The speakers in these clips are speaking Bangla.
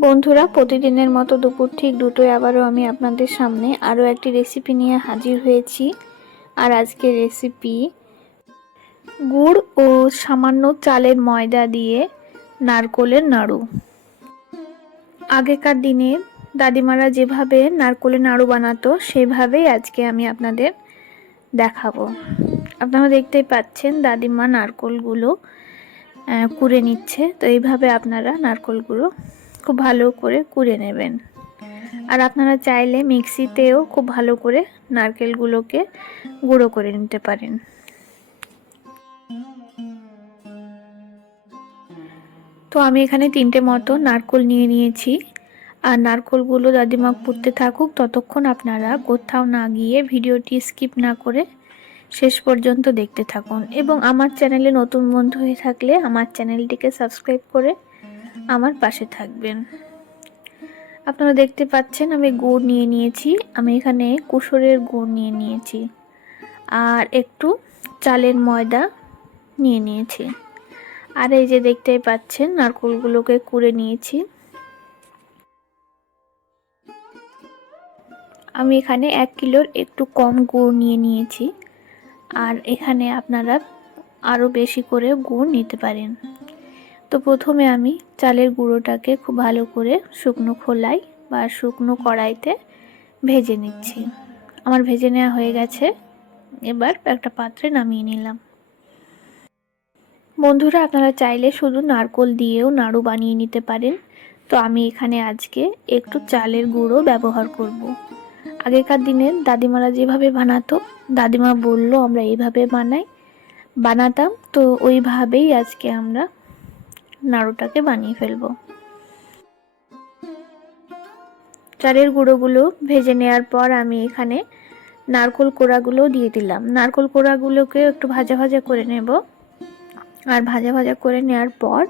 বন্ধুরা, প্রতিদিনের মতো দুপুর ঠিক দুটোয় আবারও আমি আপনাদের সামনে আরও একটি রেসিপি নিয়ে হাজির হয়েছি। আর আজকের রেসিপি গুড় ও সামান্য চালের ময়দা দিয়ে নারকোলের নাড়ু। আগেকার দিনে দাদিমারা যেভাবে নারকোলের নাড়ু বানাতো সেভাবেই আজকে আমি আপনাদের দেখাবো। আপনারা দেখতেই পাচ্ছেন দাদিমা নারকোলগুলো কুড়ে নিচ্ছে। তো এইভাবে আপনারা নারকোলগুলো খুব ভালো করে কুড়ে নেবেন। আর আপনারা চাইলে মিক্সিতেও খুব ভালো করে নারকেলগুলোকে গুঁড়ো করে নিতে পারেন। তো আমি এখানে 3টে মতো নারকেল নিয়ে নিয়েছি। আর নারকেলগুলো দাদিমা কুড়তে থাকুক, ততক্ষণ আপনারা কোথাও না গিয়ে ভিডিওটি স্কিপ না করে শেষ পর্যন্ত দেখতে থাকুন। এবং আমার চ্যানেলে নতুন বন্ধু হয়ে থাকলে আমার চ্যানেলটিকে সাবস্ক্রাইব করে আমার পাশে থাকবেন। আপনারা দেখতে পাচ্ছেন আমি গুড় নিয়ে নিয়েছি। আমি এখানে কুসুরের গুড় নিয়ে নিয়েছি আর একটু চালের ময়দা নিয়ে নিয়েছি। আর এই যে দেখতেই পাচ্ছেন নারকেলগুলোকে কুড়ে নিয়েছি। আমি এখানে 1 কিলোর একটু কম গুড় নিয়ে নিয়েছি। আর এখানে আপনারা আরও বেশি করে গুড় নিতে পারেন। তো প্রথমে আমি চালের গুঁড়োটাকে খুব ভালো করে শুকনো খোলায় বা শুকনো কড়াইতে ভেজে নিচ্ছি। আমার ভেজে নেওয়া হয়ে গেছে। এবার একটা পাত্রে নামিয়ে নিলাম। বন্ধুরা, আপনারা চাইলে শুধু নারকেল দিয়েও নাড়ু বানিয়ে নিতে পারেন। তো আমি এখানে আজকে একটু চালের গুঁড়ো ব্যবহার করব। আগেকার দিনে দাদিমারা যেভাবে বানাতো, দাদিমা বলল আমরা এইভাবে বানাতাম। তো ওইভাবেই আজকে আমরা নাড়ুটাকে বানিয়ে ফেলবো। চালের গুঁড়োগুলো ভেজে নেওয়ার পর আমি এখানে নারকেল কোড়াগুলো দিয়ে দিলাম। নারকেল কোড়াগুলোকে একটু ভাজা ভাজা করে নেব। আর ভাজা ভাজা করে নেওয়ার পর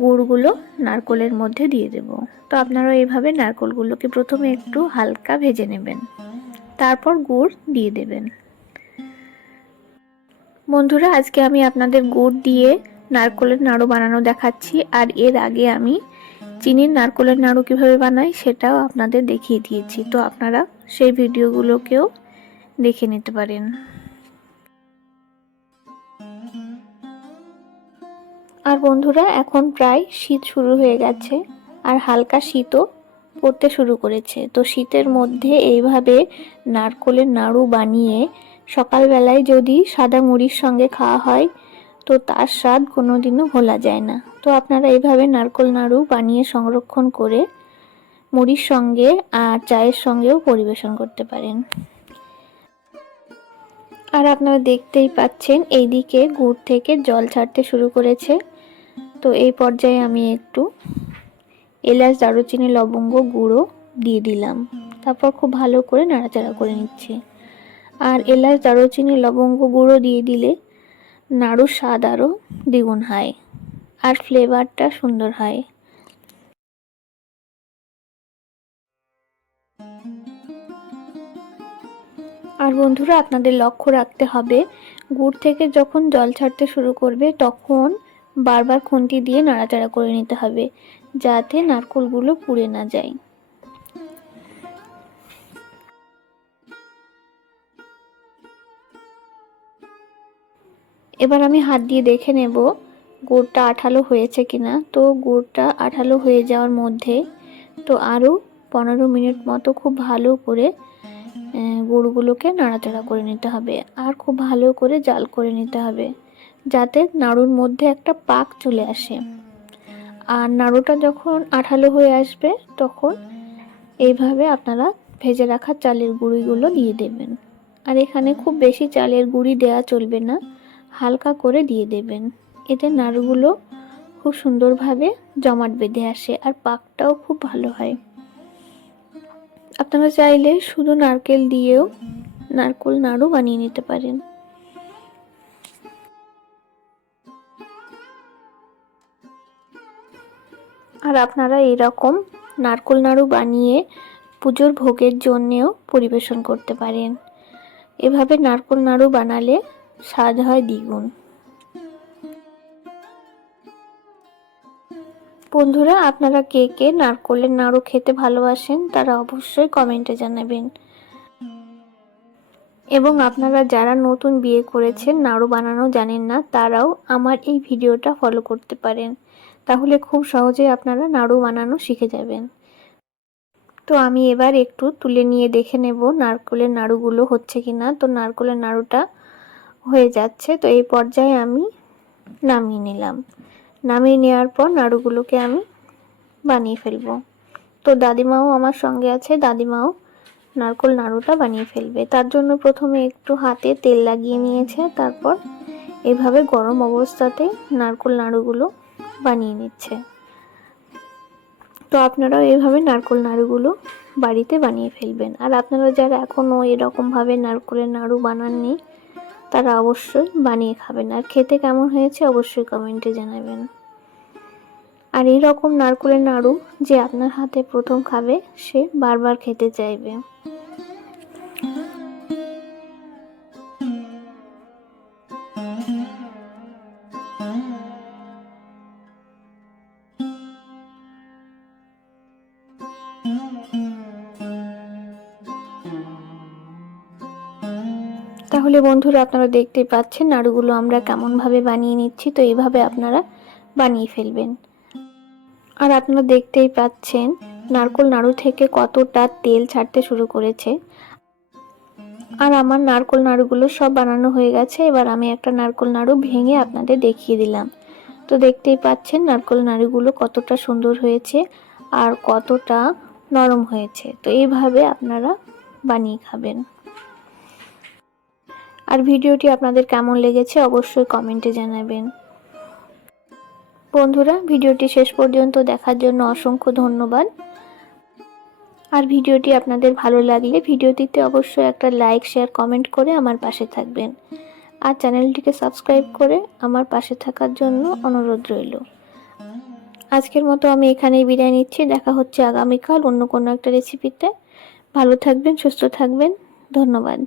গুড়গুলো নারকেলের মধ্যে দিয়ে দেব। তো আপনারা এইভাবে নারকেলগুলোকে প্রথমে একটু হালকা ভেজে নেবেন, তারপর গুড় দিয়ে দেবেন। বন্ধুরা, আজকে আমি আপনাদের গুড় দিয়ে নারকেলের নাড়ু বানানো দেখাচ্ছি। আর এর আগে আমি চিনির নারকেলের নাড়ু কীভাবে বানাই সেটাও আপনাদের দেখিয়ে দিয়েছি। তো আপনারা সেই ভিডিওগুলোকেও দেখে নিতে পারেন। আর বন্ধুরা, এখন প্রায় শীত শুরু হয়ে গেছে আর হালকা শীতও পড়তে শুরু করেছে। তো শীতের মধ্যে এইভাবে নারকেলের নাড়ু বানিয়ে সকালবেলায় যদি সাদা মুড়ির সঙ্গে খাওয়া হয় তো তার স্বাদ কোনোদিনও ভোলা যায় না। তো আপনারা এইভাবে নারকেল নাড়ু বানিয়ে সংরক্ষণ করে মুড়ির সঙ্গে আর চায়ের সঙ্গেও পরিবেশন করতে পারেন। আর আপনারা দেখতেই পাচ্ছেন এইদিকে গুড় থেকে জল ছাড়তে শুরু করেছে। তো এই পর্যায়ে আমি একটু এলাচ, দারুচিনি, লবঙ্গ গুঁড়ো দিয়ে দিলাম। তারপর খুব ভালো করে নাড়াচাড়া করে নিচ্ছি। আর এলাচ, দারুচিনি, লবঙ্গ গুঁড়ো দিয়ে দিলে নাড়ুর স্বাদ আরও দ্বিগুণ হয় আর ফ্লেভারটা সুন্দর হয়। আর বন্ধুরা, আপনাদের লক্ষ্য রাখতে হবে গুড় থেকে যখন জল ছাড়তে শুরু করবে তখন বারবার খুন্তি দিয়ে নাড়াচাড়া করে নিতে হবে, যাতে নারকেলগুলো পুড়ে না যায়। এবার আমি হাত দিয়ে দেখে নেব গুড়টা আঠালো হয়েছে কিনা। তো গুড়টা আঠালো হয়ে যাওয়ার মধ্যে তো আরও 15 মিনিট মতো খুব ভালো করে গুড়গুলোকে নাড়াচাড়া করে নিতে হবে। আর খুব ভালো করে জাল করে নিতে হবে, যাতে নাড়ুর মধ্যে একটা পাক চলে আসে। আর নাড়ুটা যখন আঠালো হয়ে আসবে তখন এইভাবে আপনারা ভেজে রাখা চালের গুঁড়িগুলো দিয়ে দেবেন। আর এখানে খুব বেশি চালের গুঁড়ি দেওয়া চলবে না, হালকা করে দিয়ে দেবেন। এতে নাড়ুগুলো খুব সুন্দরভাবে জমাট বেঁধে আসে আর পাকটাও খুব ভালো হয়। আপনারা চাইলে শুধু নারকেল দিয়েও নারকেল নাড়ু বানিয়ে নিতে পারেন। আর আপনারা এরকম নারকেল নাড়ু বানিয়ে পুজোর ভোগের জন্যেও পরিবেশন করতে পারেন। এভাবে নারকেল নাড়ু বানালে স্বাদ হয় দ্বিগুণ। বন্ধুরা, আপনারা কে কে নারকোলের নাড়ু খেতে ভালোবাসেন তারা অবশ্যই কমেন্টে জানাবেন। এবং আপনারা যারা নতুন বিয়ে করেছেন, নাড়ু বানানো জানেন না, তারাও আমার এই ভিডিওটা ফলো করতে পারেন। তাহলে খুব সহজেই আপনারা নাড়ু বানানো শিখে যাবেন। তো আমি এবার একটু তুলে নিয়ে দেখে নেব নারকোলের নাড়ুগুলো হচ্ছে কিনা। তো নারকোলের নাড়ুটা হয়ে যাচ্ছে, তো এই পর্যায়ে আমি নামিয়ে নিলাম। নামিয়ে নেওয়ার পর নাড়ুগুলোকে আমি বানিয়ে ফেলবো। তো দাদিমাও আমার সঙ্গে আছে, দাদিমাও নারকোল নাড়ুটা বানিয়ে ফেলবে। তার জন্য প্রথমে একটু হাতে তেল লাগিয়ে নিয়েছে, তারপর এভাবে গরম অবস্থাতে নারকোল নাড়ুগুলো বানিয়ে নিচ্ছে। তো আপনারাও এইভাবে নারকোল নাড়ুগুলো বাড়িতে বানিয়ে ফেলবেন। আর আপনারা যারা এখনও এরকমভাবে নারকোলের নাড়ু বানাননি তারা অবশ্যই বানিয়ে খাবেন। আর খেতে কেমন হয়েছে অবশ্যই কমেন্টে জানাবেন। আর এইরকম নারকোলের নাড়ু যে আপনার হাতে প্রথম খাবে সে বারবার খেতে চাইবে। তাহলে বন্ধুরা, আপনারা দেখতেই পাচ্ছেন নাড়ুগুলো আমরা কেমনভাবে বানিয়ে নিচ্ছি। তো এইভাবে আপনারা বানিয়ে ফেলবেন। আর আপনারা দেখতেই পাচ্ছেন নারকোল নাড়ু থেকে কতটা তেল ছাড়তে শুরু করেছে। আর আমার নারকোল নাড়ুগুলো সব বানানো হয়ে গেছে। এবার আমি একটা নারকোল নাড়ু ভেঙে আপনাদের দেখিয়ে দিলাম। তো দেখতেই পাচ্ছেন নারকোল নাড়ুগুলো কতটা সুন্দর হয়েছে আর কতটা নরম হয়েছে। তো এইভাবে আপনারা বানিয়ে খাবেন। আর ভিডিওটি আপনাদের কেমন লেগেছে অবশ্যই কমেন্টে জানাবেন। বন্ধুরা, ভিডিওটি শেষ পর্যন্ত দেখার জন্য অসংখ্য ধন্যবাদ। আর ভিডিওটি আপনাদের ভালো লাগলে ভিডিওটিতে অবশ্যই একটা লাইক, শেয়ার, কমেন্ট করে আমার পাশে থাকবেন। আর চ্যানেলটিকে সাবস্ক্রাইব করে আমার পাশে থাকার জন্য অনুরোধ রইল। আজকের মতো আমি এখানেই বিদায় নিচ্ছি। দেখা হচ্ছে আগামীকাল অন্য কোনো একটা রেসিপিতে। ভালো থাকবেন, সুস্থ থাকবেন। ধন্যবাদ।